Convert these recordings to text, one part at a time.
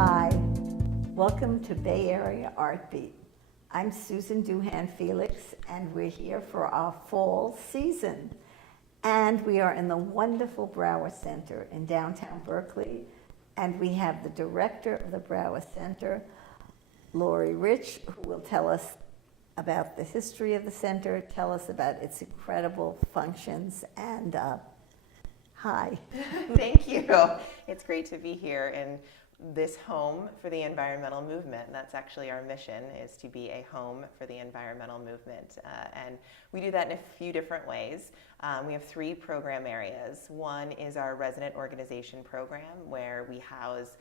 Hi, welcome to Bay Area Art Beat. I'm Susan Duhan Felix, and we're here for our fall season. And we are in the wonderful Brower Center in downtown Berkeley, and we have the director of the Brower Center, Lori Rich, who will tell us about the history of the center, tell us about its incredible functions, and hi. Thank you. It's great to be here in this home for the environmental movement. And that's actually our mission, is to be a home for the environmental movement. And we do that in a few different ways. We have 3 program areas. One is our resident organization program, where we house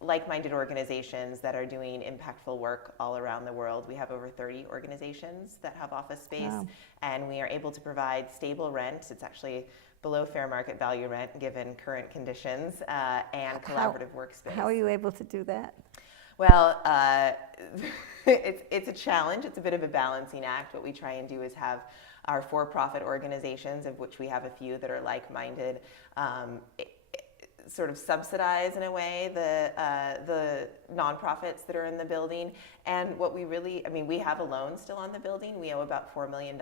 like-minded organizations that are doing impactful work all around the world. We have over 30 organizations that have office space, wow. And we are able to provide stable rent. It's actually below fair market value rent given current conditions, and collaborative workspace. How are you able to do that? Well, it's a challenge. It's a bit of a balancing act. What we try and do is have our for-profit organizations, of which we have a few that are like-minded, sort of subsidize in a way the nonprofits that are in the building. And what we really, we have a loan still on the building. We owe about $4 million.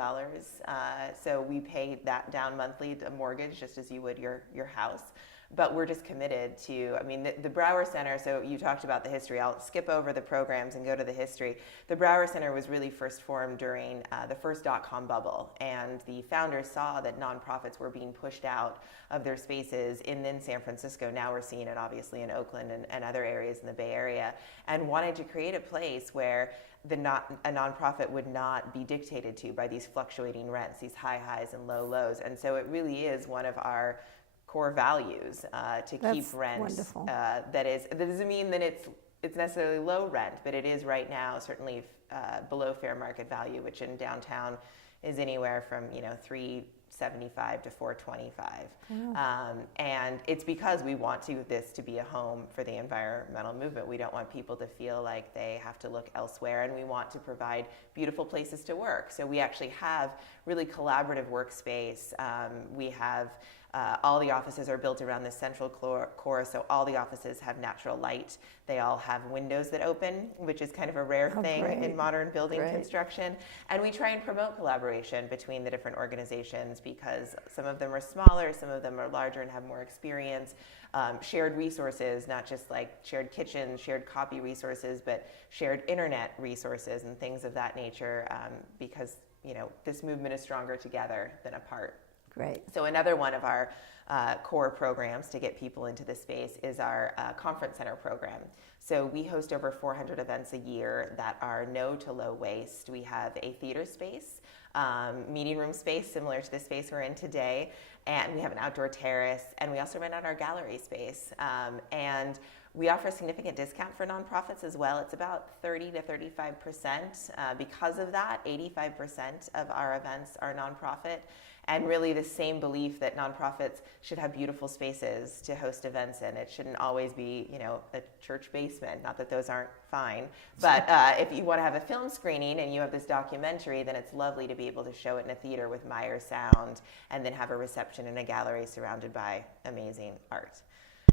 So we pay that down monthly, a mortgage, just as you would your house. But we're just committed to, the Brower Center, so you talked about the history. I'll skip over the programs and go to the history. The Brower Center was really first formed during the first dot-com bubble, and the founders saw that nonprofits were being pushed out of their spaces in San Francisco. Now we're seeing it obviously in Oakland and other areas in the Bay Area, and wanted to create a place where a nonprofit would not be dictated to by these fluctuating rents, these high highs and low lows. And so it really is one of our core values to keep rent. Wonderful. That doesn't mean that it's necessarily low rent, but it is right now certainly below fair market value, which in downtown is anywhere from $375 to $425. And it's because we want this to be a home for the environmental movement. We don't want people to feel like they have to look elsewhere, and we want to provide beautiful places to work. So we actually have really collaborative workspace. We have all the offices are built around this central core, so all the offices have natural light. They all have windows that open, which is kind of a rare thing in modern building construction. And we try and promote collaboration between the different organizations, because some of them are smaller, some of them are larger and have more experience. Shared resources, not just like shared kitchens, shared copy resources, but shared internet resources and things of that nature, because this movement is stronger together than apart. Great. So another one of our core programs to get people into this space is our conference center program. So we host over 400 events a year that are no to low waste. We have a theater space, meeting room space similar to the space we're in today, and we have an outdoor terrace, and we also rent out our gallery space. And we offer a significant discount for nonprofits as well. It's about 30 to 35%. Because of that, 85% of our events are nonprofit. And really the same belief that nonprofits should have beautiful spaces to host events in. It shouldn't always be, a church basement. Not that those aren't fine. But if you want to have a film screening and you have this documentary, then it's lovely to be able to show it in a theater with Meyer sound, and then have a reception in a gallery surrounded by amazing art.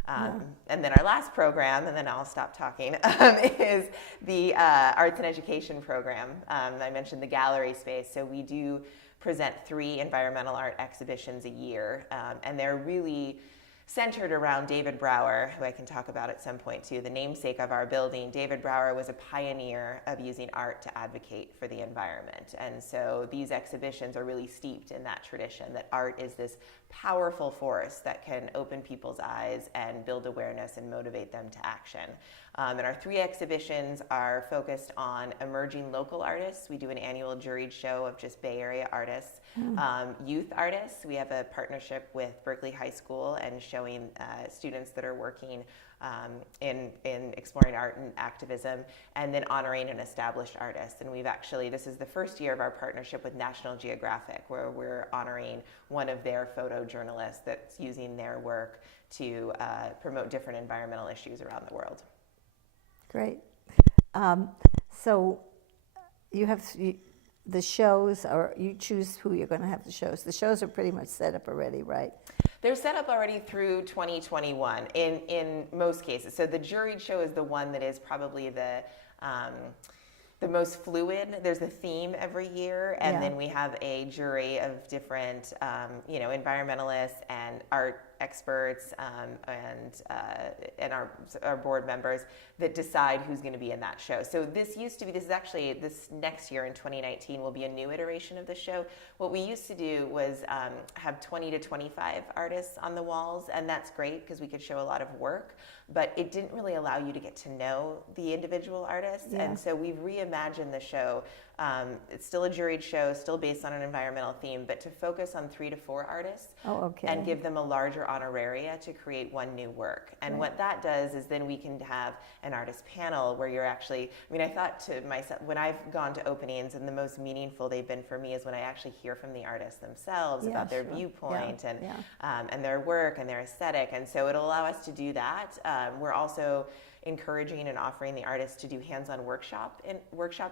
And then our last program, and then I'll stop talking, is the Arts and Education program. I mentioned the gallery space. So we do present 3 environmental art exhibitions a year, and they're really centered around David Brower, who I can talk about at some point too, the namesake of our building. David Brower was a pioneer of using art to advocate for the environment. And so these exhibitions are really steeped in that tradition, that art is this powerful force that can open people's eyes and build awareness and motivate them to action. And our 3 exhibitions are focused on emerging local artists. We do an annual juried show of just Bay Area artists. Youth artists, we have a partnership with Berkeley High School and showing students that are working in exploring art and activism, and then honoring an established artist. And we've actually, this is the first year of our partnership with National Geographic, where we're honoring one of their photojournalists that's using their work to promote different environmental issues around the world. Great. So you have the shows, or you choose who you're going to have the shows. The shows are pretty much set up already, right? They're set up already through 2021 in most cases. So the juried show is the one that is probably the most fluid. There's a theme every year, and Yeah. then we have a jury of different, environmentalists and art experts and our board members that decide who's going to be in that show. So this next year in 2019 will be a new iteration of the show. What we used to do was have 20 to 25 artists on the walls, and that's great because we could show a lot of work, but it didn't really allow you to get to know the individual artists. Yeah. And so we've reimagined the show. It's still a juried show, still based on an environmental theme, but to focus on 3 to 4 artists Oh, okay. and give them a larger honoraria to create one new work. And Right. what that does is then we can have an artist panel where you're actually, I thought to myself, when I've gone to openings, and the most meaningful they've been for me is when I actually hear from the artists themselves Yeah, about their sure. viewpoint Yeah. and their work and their aesthetic. And so it'll allow us to do that. We're also encouraging and offering the artists to do hands-on workshops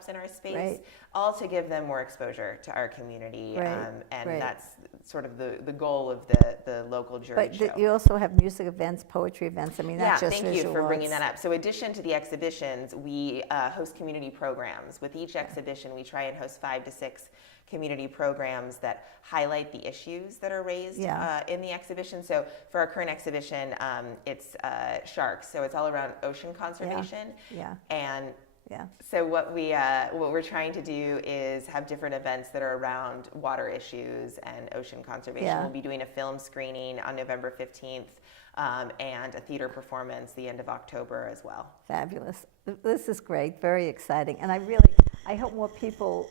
in our space, Right. all to give them more exposure to our community. Right, And right. that's sort of the goal of the local jury But show. you also have music events, poetry events. I mean, not just thank you visual for bringing arts. that up. So, in addition to the exhibitions, we host community programs. With each exhibition, we try and host 5 to 6 community programs that highlight the issues that are raised Yeah. in the exhibition. So, for our current exhibition, it's sharks. So, it's all around ocean conservation. Yeah. And Yeah. so what we're trying to do is have different events that are around water issues and ocean conservation. Yeah. We'll be doing a film screening on November 15th and a theater performance the end of October as well. Fabulous. This is great, very exciting. And I hope more people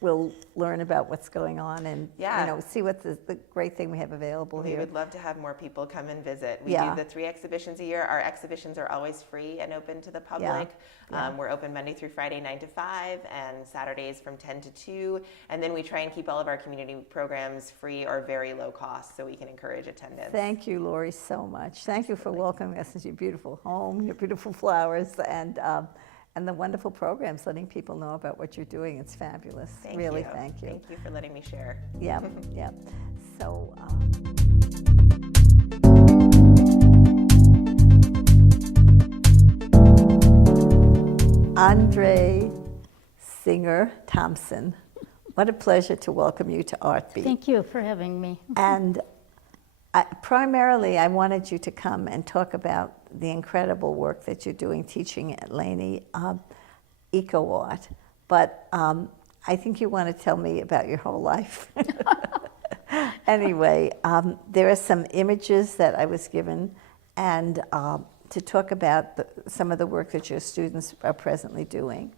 will learn about what's going on and Yeah. see what the great thing we have available We here. would love to have more people come and visit. We Yeah. do the 3 exhibitions a year. Our exhibitions are always free and open to the public. Yeah. We're open Monday through Friday, 9 to 5, and Saturdays from 10 to 2. And then we try and keep all of our community programs free or very low cost so we can encourage attendance. Thank you, Lori, so much. Thank you for welcoming us into your beautiful home, your beautiful flowers, and the wonderful programs, letting people know about what you're doing. It's fabulous. Thank Really, you. thank you. Thank you for letting me share. Yeah, yeah. So, Andre Singer Thompson, what a pleasure to welcome you to ArtBeat. Thank you for having me. And primarily, I wanted you to come and talk about the incredible work that you're doing teaching at Laney Eco Art. But I think you want to tell me about your whole life. Anyway, there are some images that I was given, and to talk about some of the work that your students are presently doing.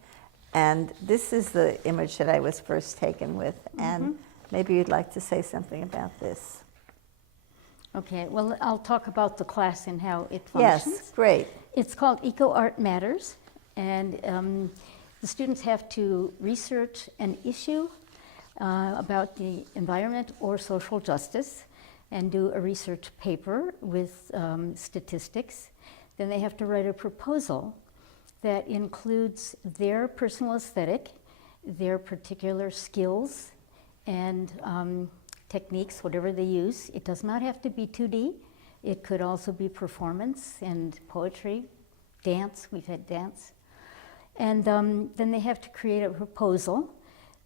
And this is the image that I was first taken with, and maybe you'd like to say something about this. Okay, well, I'll talk about the class and how it functions. Yes, great. It's called Eco Art Matters, and the students have to research an issue about the environment or social justice and do a research paper with statistics. Then they have to write a proposal that includes their personal aesthetic, their particular skills, and techniques, whatever they use. It does not have to be 2D. It could also be performance and poetry, dance. We've had dance. And then they have to create a proposal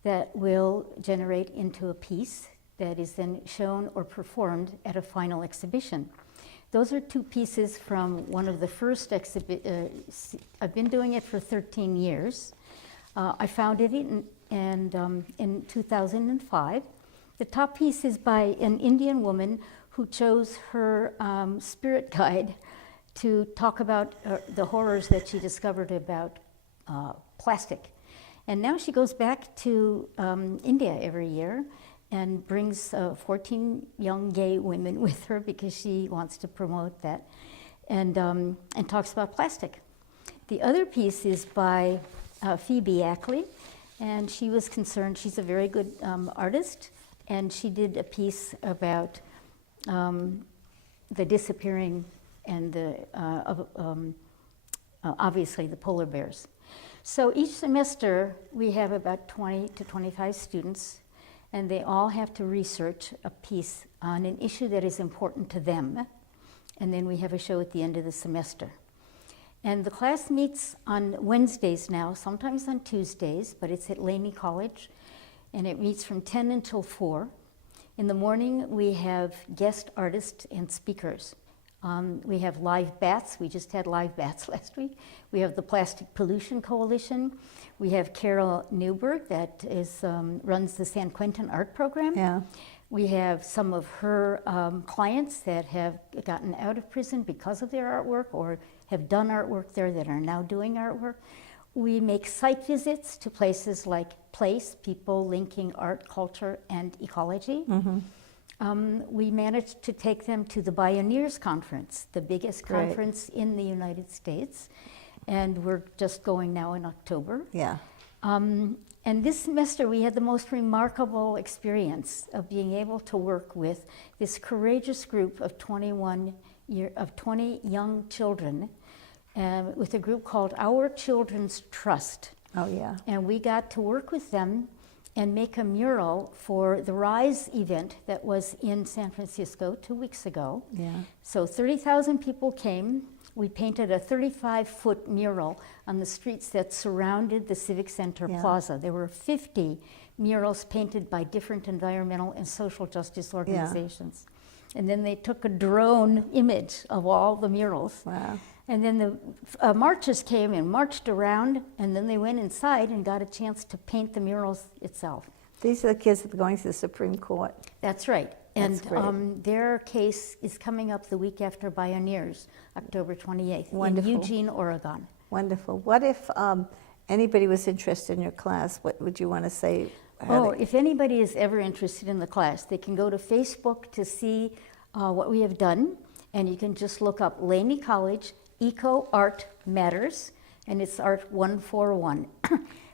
that will generate into a piece that is then shown or performed at a final exhibition. Those are 2 pieces from one of the first I've been doing it for 13 years. I founded it in 2005. The top piece is by an Indian woman who chose her spirit guide to talk about the horrors that she discovered about plastic. And now she goes back to India every year and brings 14 young gay women with her because she wants to promote that, and talks about plastic. The other piece is by Phoebe Ackley, and she was concerned, she's a very good artist, and she did a piece about the disappearing and obviously the polar bears. So each semester we have about 20 to 25 students, and they all have to research a piece on an issue that is important to them, and then we have a show at the end of the semester. And the class meets on Wednesdays now, sometimes on Tuesdays, but it's at Laney College, and it meets from 10 until 4. In the morning, we have guest artists and speakers. We have live bats. We just had live bats last week. We have the Plastic Pollution Coalition. We have Carol Newberg that runs the San Quentin Art Program. Yeah. We have some of her clients that have gotten out of prison because of their artwork or have done artwork there that are now doing artwork. We make site visits to places like Place, people linking art, culture, and ecology. We managed to take them to the Bioneers Conference, the biggest Great. conference in the United States, and we're just going now in October. Yeah. And this semester we had the most remarkable experience of being able to work with this courageous group of 20 young children with a group called Our Children's Trust. Oh, yeah. And we got to work with them and make a mural for the RISE event that was in San Francisco 2 weeks ago. Yeah. So 30,000 people came. We painted a 35-foot mural on the streets that surrounded the Civic Center Yeah. Plaza. There were 50 murals painted by different environmental and social justice organizations. And then they took a drone image of all the murals. Wow. And then the marchers came and marched around, and then they went inside and got a chance to paint the murals itself. These are the kids that are going to the Supreme Court. That's right. That's great. And their case is coming up the week after Bioneers, October 28th, Wonderful. in Eugene, Oregon. Wonderful. What if anybody was interested in your class? What would you want to say? If anybody is ever interested in the class, they can go to Facebook to see what we have done, and you can just look up Laney College Eco Art Matters, and it's Art 141.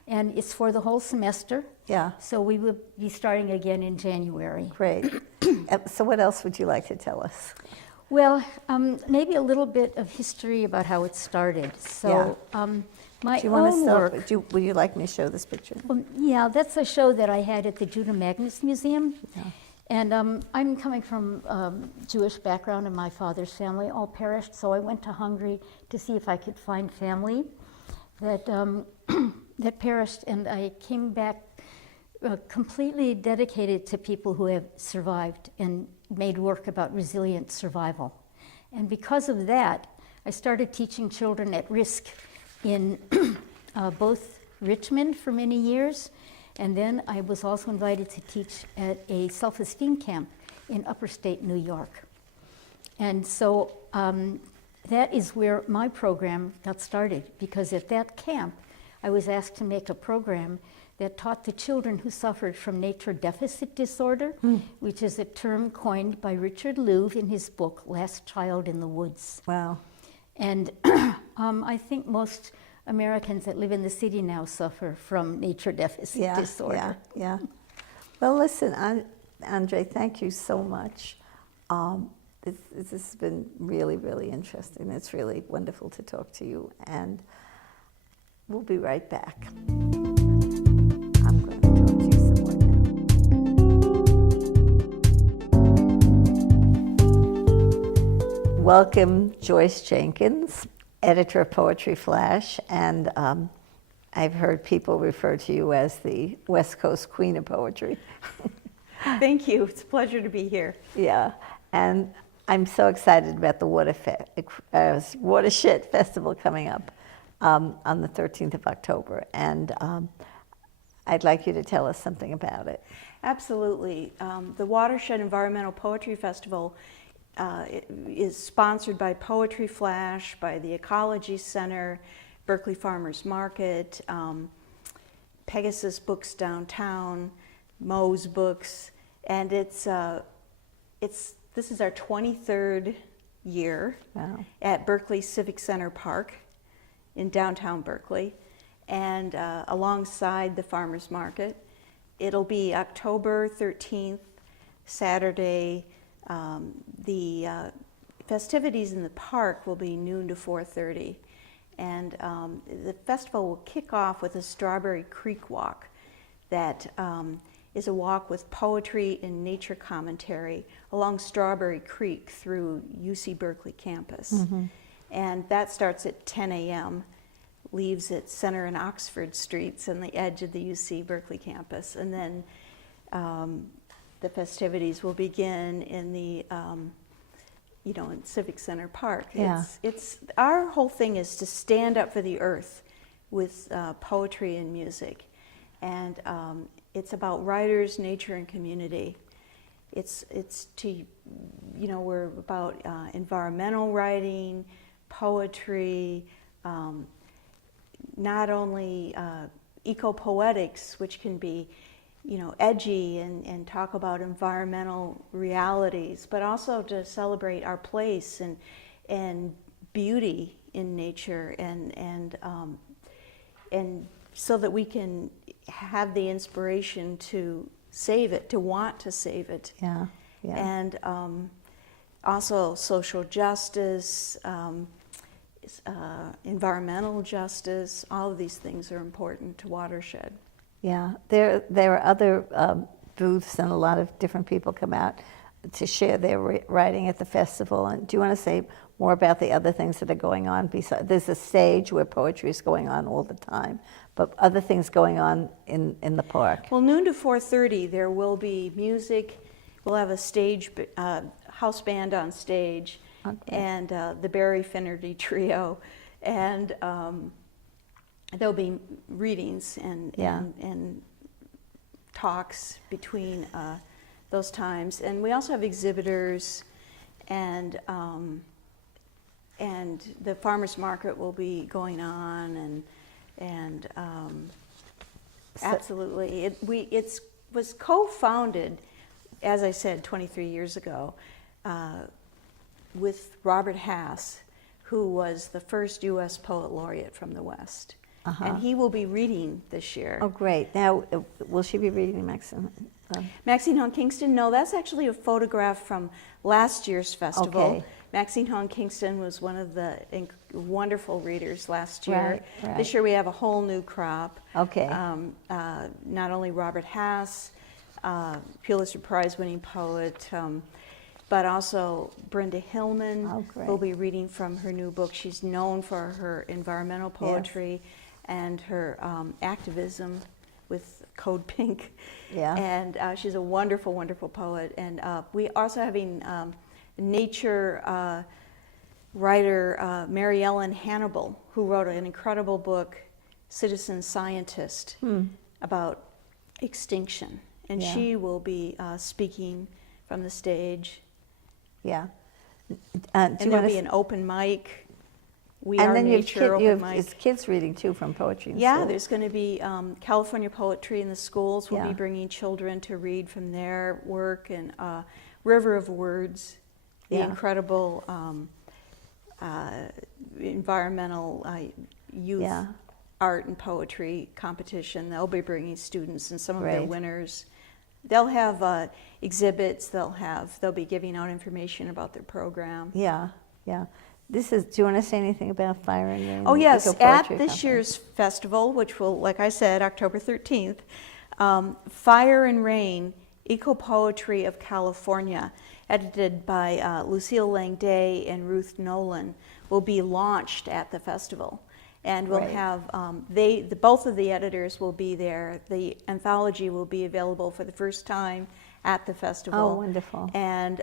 And it's for the whole semester. Yeah. So we will be starting again in January. Great. So what else would you like to tell us? Well, maybe a little bit of history about how it started. So my Do you want to own start? work. Would you like me to show this picture? Yeah, that's a show that I had at the Judah Magnus Museum. Yeah. And I'm coming from Jewish background, and my father's family all perished. So I went to Hungary to see if I could find family that that perished, and I came back completely dedicated to people who have survived and made work about resilient survival. And because of that, I started teaching children at risk in both Richmond for many years, and then I was also invited to teach at a self-esteem camp in upper state New York. And so that is where my program got started, because at that camp, I was asked to make a program that taught the children who suffered from nature deficit disorder, which is a term coined by Richard Louv in his book, Last Child in the Woods. Wow. And I think most Americans that live in the city now suffer from nature deficit disorder. Yeah. Well, listen, Andre, thank you so much. This has been really, really interesting. It's really wonderful to talk to you, and we'll be right back. I'm going to talk to you some more now. Welcome, Joyce Jenkins, editor of Poetry Flash, and I've heard people refer to you as the West Coast Queen of Poetry. Thank you. It's a pleasure to be here. Yeah, and I'm so excited about the Watershed Festival coming up on the 13th of October, and I'd like you to tell us something about it. Absolutely. The Watershed Environmental Poetry Festival is sponsored by Poetry Flash, by the Ecology Center, Berkeley Farmers Market, Pegasus Books Downtown, Moe's Books, and this is our 23rd year at Berkeley Civic Center Park in downtown Berkeley, and alongside the Farmers Market. It'll be October 13th, Saturday. The festivities in the park will be noon to 4:30, And the festival will kick off with a Strawberry Creek Walk that is a walk with poetry and nature commentary along Strawberry Creek through UC Berkeley campus. And that starts at 10 a.m., leaves at Center and Oxford Streets on the edge of the UC Berkeley campus. And then the festivities will begin in the in Civic Center Park. Yeah. It's our whole thing is to stand up for the earth with poetry and music, and it's about writers, nature, and community. It's to we're about environmental writing, poetry, not only eco-poetics, which can be edgy and talk about environmental realities, but also to celebrate our place and beauty in nature and so that we can have the inspiration to save it, to want to save it. Yeah, yeah. And also social justice, environmental justice, all of these things are important to Watershed. Yeah, there are other booths, and a lot of different people come out to share their writing at the festival. And do you want to say more about the other things that are going on? Besides, there's a stage where poetry is going on all the time, but other things going on in the park. Well, noon to 4:30, there will be music. We'll have a stage, house band on stage, Okay. and the Barry Finnerty Trio, and there'll be readings and talks between those times, and we also have exhibitors, and the farmers market will be going on, and absolutely, it was co-founded, as I said, 23 years ago, with Robert Hass, who was the first U.S. poet laureate from the West. And he will be reading this year. Oh, great. Now, will she be reading Maxine? Maxine Hong Kingston, no, that's actually a photograph from last year's festival. Okay. Maxine Hong Kingston was one of the wonderful readers last year. Right. This year we have a whole new crop. Okay. Not only Robert Hass, Pulitzer Prize winning poet, but also Brenda Hillman Oh, great. will be reading from her new book. She's known for her environmental poetry and her activism with Code Pink. Yeah. And she's a wonderful, wonderful poet. And we also having nature writer Mary Ellen Hannibal, who wrote an incredible book, Citizen Scientist, about extinction. And Yeah. she will be speaking from the stage. Yeah. And there'll be an open mic. We and Are then Nature you open have mic. kids reading too from poetry. In Yeah, school. there's going to be California Poetry in the schools. We'll Yeah. be bringing children to read from their work, and River of Words, the Yeah. incredible environmental youth Yeah. art and poetry competition. They'll be bringing students and some of their Great. winners. They'll have exhibits. They'll be giving out information about their program. Yeah, yeah. Do you want to say anything about Fire and Rain? Oh, the yes. Eco At Poetry this Conference? year's festival, which will, like I said, October 13th, Fire and Rain, Eco-Poetry of California, edited by Lucille Langday and Ruth Nolan, will be launched at the festival. And we'll Right. have, both of the editors will be there. The anthology will be available for the first time at the festival. Oh, wonderful. And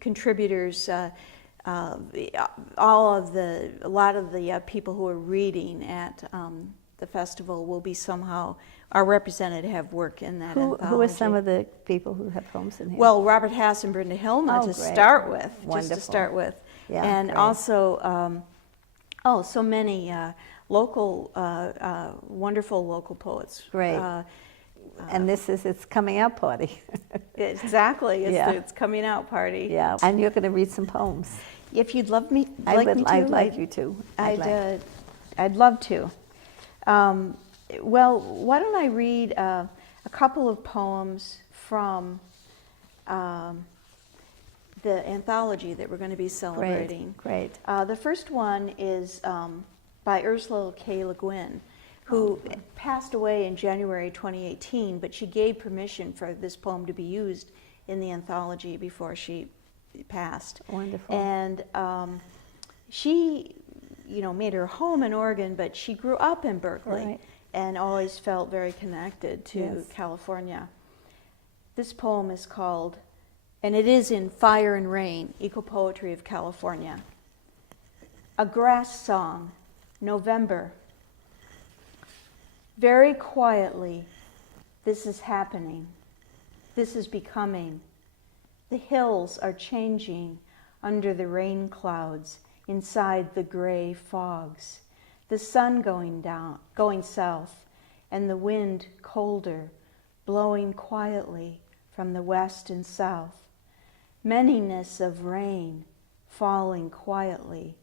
contributors, a lot of the people who are reading at the festival will be somehow are represented to have work in that Who anthology. are some of the people who have poems in here? Well, Robert Hass and Brenda Hillman Oh, to great. start with, just Wonderful. to start with. Yeah, And great. also, so many local, wonderful local poets. Great. And it's coming out party. Exactly, Yeah. it's coming out party. Yeah, and you're going to read some poems. If you'd love me, I'd me to, like you to. I'd love to. Well, why don't I read a couple of poems from the anthology that we're going to be celebrating. Great. The first one is by Ursula K. Le Guin, who passed away in January 2018, but she gave permission for this poem to be used in the anthology before she passed. Wonderful. And she, made her home in Oregon, but she grew up in Berkeley Right. and always felt very connected to Yes. California. This poem is called, and it is in Fire and Rain, Eco-Poetry of California. A Grass Song, November. Very quietly, this is happening. This is becoming. The hills are changing under the rain clouds, inside the gray fogs. The sun going south, and the wind colder, blowing quietly from the west and south. Manyness of rain falling quietly,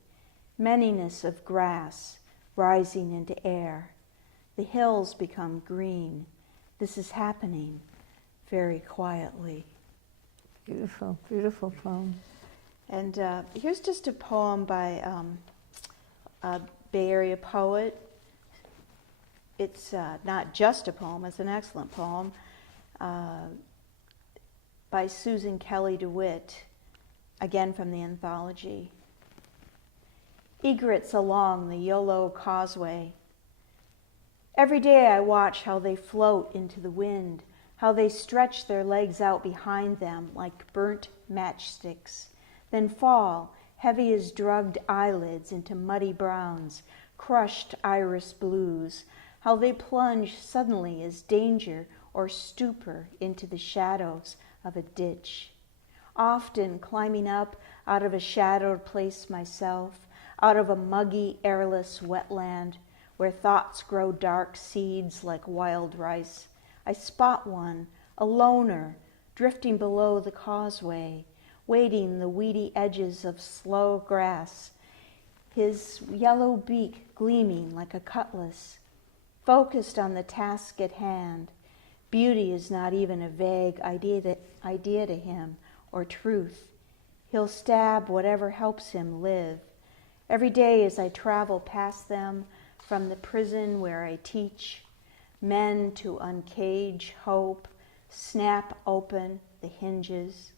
manyness of grass rising into air. The hills become green. This is happening very quietly. Beautiful, beautiful poem. And here's just a poem by a Bay Area poet. It's not just a poem, it's an excellent poem by Susan Kelly DeWitt, again from the anthology. Egrets along the Yolo Causeway. Every day I watch how they float into the wind, how they stretch their legs out behind them like burnt matchsticks, then fall, heavy as drugged eyelids, into muddy browns, crushed iris blues, how they plunge suddenly as danger or stupor into the shadows of a ditch. Often climbing up out of a shadowed place myself, out of a muggy, airless wetland where thoughts grow dark seeds like wild rice, I spot one, a loner, drifting below the causeway, wading the weedy edges of slow grass, his yellow beak gleaming like a cutlass, focused on the task at hand. Beauty is not even a vague idea to him, or truth. He'll stab whatever helps him live. Every day as I travel past them from the prison where I teach, men to uncage hope, snap open the hinges.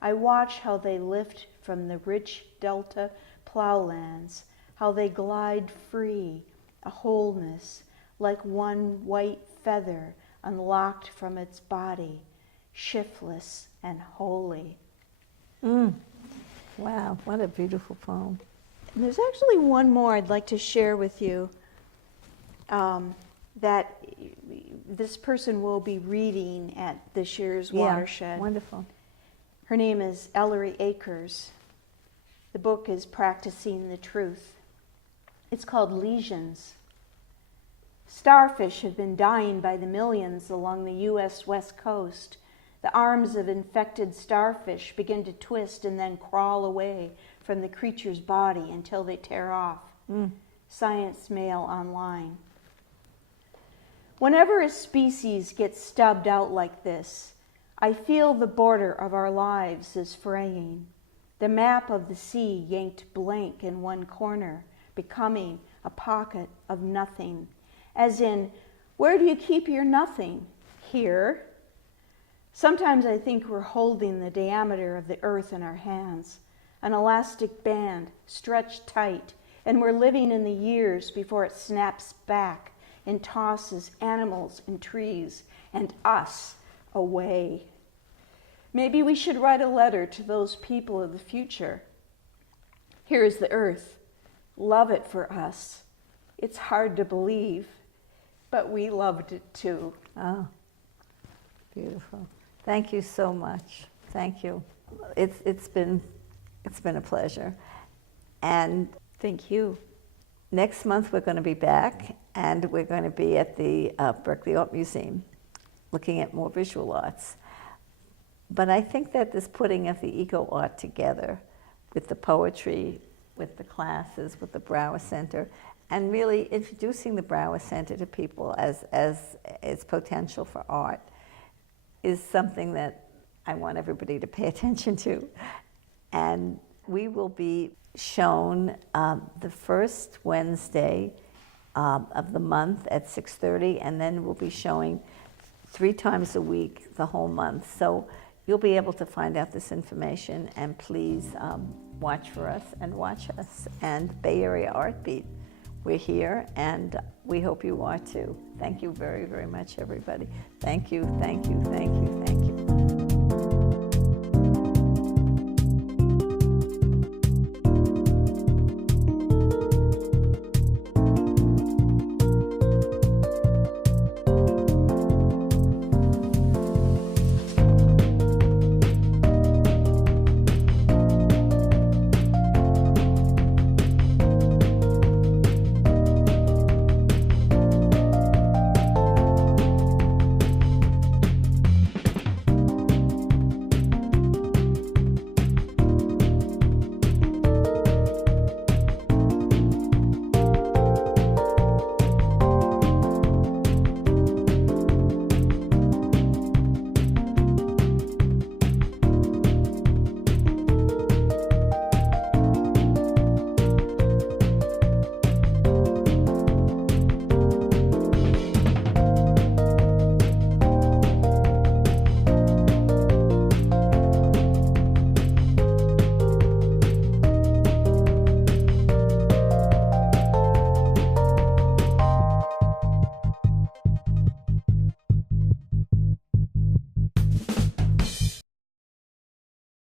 I watch how they lift from the rich delta plowlands, how they glide free, a wholeness, like one white feather unlocked from its body, shiftless and holy. Wow, what a beautiful poem. And there's actually one more I'd like to share with you that this person will be reading at this year's Watershed. Wonderful. Her name is Ellery Akers. The book is Practicing the Truth. It's called Lesions. Starfish have been dying by the millions along the U.S. West Coast. The arms of infected starfish begin to twist and then crawl away from the creature's body until they tear off. Science Mail Online. Whenever a species gets stubbed out like this, I feel the border of our lives is fraying. The map of the sea yanked blank in one corner, becoming a pocket of nothing. As in, where do you keep your nothing? Here. Sometimes I think we're holding the diameter of the earth in our hands, an elastic band stretched tight, and we're living in the years before it snaps back and tosses animals and trees and us away. Maybe we should write a letter to those people of the future. Here is the earth. Love it for us. It's hard to believe, but we loved it too. Oh, beautiful. Thank you so much. Thank you. It's been a pleasure. And Thank you. next month we're going to be back, and we're going to be at the Berkeley Art Museum, looking at more visual arts. But I think that this putting of the eco art together with the poetry, with the classes, with the Brower Center, and really introducing the Brower Center to people as its potential for art is something that I want everybody to pay attention to. And we will be shown the first Wednesday of the month at 6:30, and then we'll be showing 3 times a week the whole month. So you'll be able to find out this information, and please watch for us and watch us. And Bay Area Art Beat, we're here, and we hope you are too. Thank you very, very much, everybody. Thank you, thank you, thank you.